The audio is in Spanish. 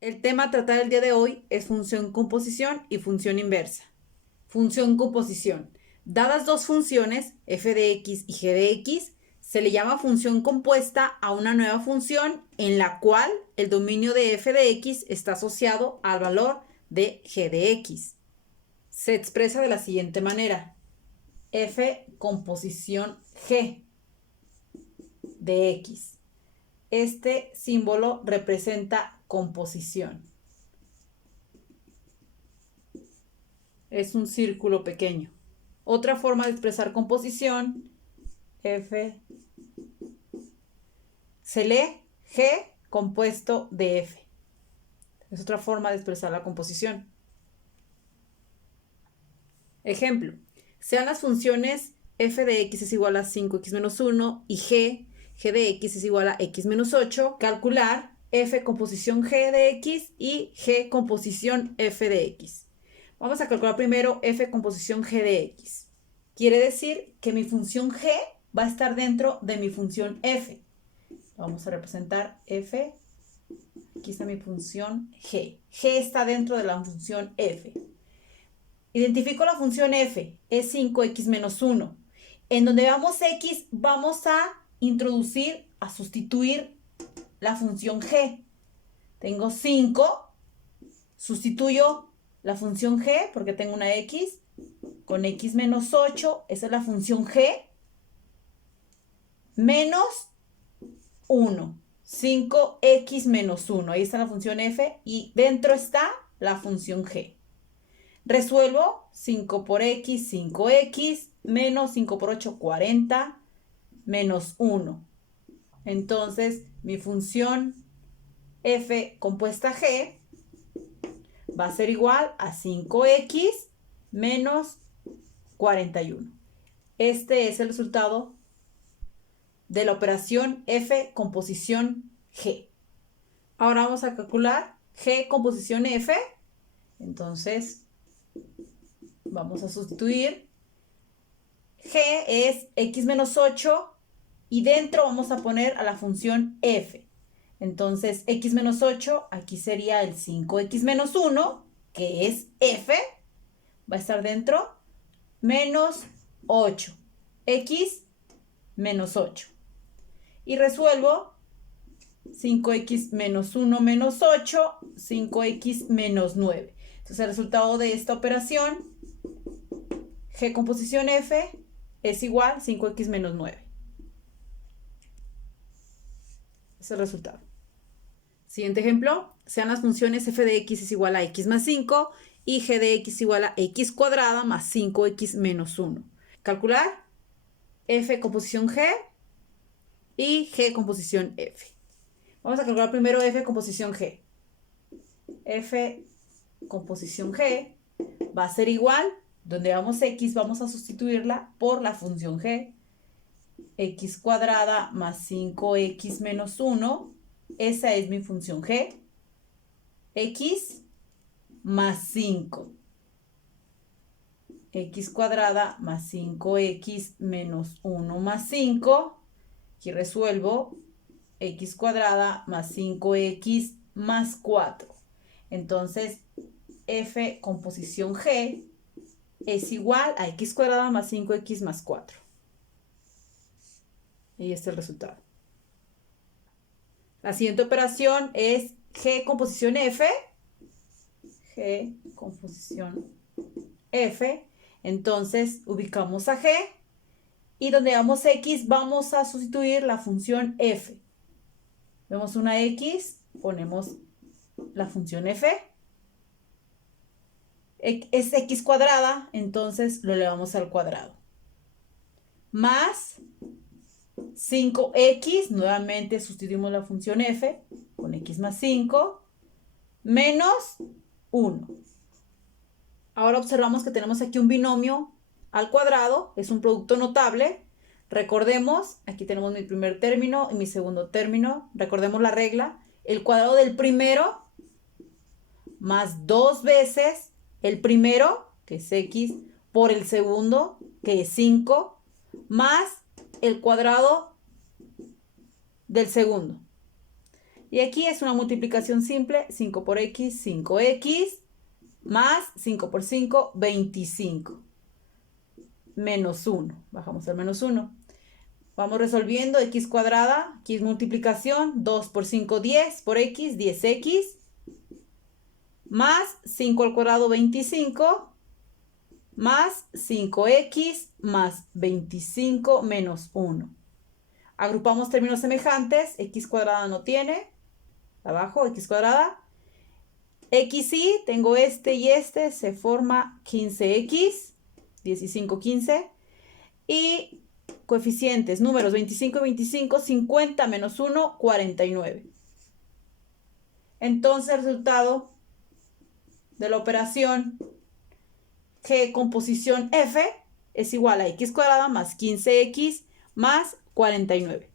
El tema a tratar el día de hoy es función composición y función inversa. Función composición. Dadas dos funciones, f de x y g de x, se le llama función compuesta a una nueva función en la cual el dominio de f de x está asociado al valor de g de x. Se expresa de la siguiente manera. F composición g de x. Este símbolo representa composición. Es un círculo pequeño. Otra forma de expresar composición, F, se lee G compuesto de F. Es otra forma de expresar la composición. Ejemplo, sean las funciones f de x es igual a 5x menos 1 y g de x es igual a x menos 8, calcular f composición g de x y g composición f de x. Vamos a calcular primero f composición g de x. Quiere decir que mi función g va a estar dentro de mi función f. Vamos a representar f. Aquí está mi función g. G está dentro de la función f. Identifico la función f, es 5x menos 1. En donde veamos x, vamos a introducir, a sustituir la función g. Tengo 5, sustituyo la función g porque tengo una x con x menos 8, esa es la función g, menos 1, 5x menos 1, ahí está la función f y dentro está la función g. Resuelvo 5 por x, 5x, menos 5 por 8, 40, menos 1. Entonces, mi función f compuesta g va a ser igual a 5x menos 41. Este es el resultado de la operación f composición g. Ahora vamos a calcular g composición f. Entonces, vamos a sustituir. G es x menos 8 y dentro vamos a poner a la función f. Entonces, x menos 8, aquí sería el 5x menos 1, que es f, va a estar dentro, menos 8, x menos 8. Y resuelvo 5x menos 1 menos 8, 5x menos 9. Entonces, el resultado de esta operación, g composición f, es igual a 5x menos 9. Es el resultado. Siguiente ejemplo, sean las funciones f de x es igual a x más 5 y g de x igual a x cuadrada más 5x menos 1. Calcular f composición g y g composición f. Vamos a calcular primero f composición g. F composición g va a ser igual, donde vamos x, vamos a sustituirla por la función g. X cuadrada más 5x menos 1. Esa es mi función g. X más 5. X cuadrada más 5x menos 1 más 5. Aquí resuelvo x cuadrada más 5x más 4. Entonces, f composición g es igual a x cuadrada más 5x más 4. Y este es el resultado. La siguiente operación es g composición f. G composición f. Entonces, ubicamos a g. Y donde vamos x, vamos a sustituir la función f. Vemos una x, ponemos la función f. Es x cuadrada, entonces lo elevamos al cuadrado. Más 5x, nuevamente sustituimos la función f con x más 5, menos 1. Ahora observamos que tenemos aquí un binomio al cuadrado, es un producto notable. Recordemos, aquí tenemos mi primer término y mi segundo término. Recordemos la regla, el cuadrado del primero más 2 veces el primero, que es x, por el segundo, que es 5, más el cuadrado del segundo. Y aquí es una multiplicación simple, 5 por x, 5x, más 5 por 5, 25. Menos 1, bajamos al menos 1. Vamos resolviendo x cuadrada, aquí es multiplicación, 2 por 5, 10, por x, 10x, más 5 al cuadrado, 25, más 5x, más 25, menos 1. Agrupamos términos semejantes, x cuadrada no tiene, abajo, x cuadrada. X y tengo este y este, se forma 15x, 15, 15. Y coeficientes, números 25 y 25, 50 menos 1, 49. Entonces el resultado de la operación G composición F es igual a x cuadrada más 15x más 49.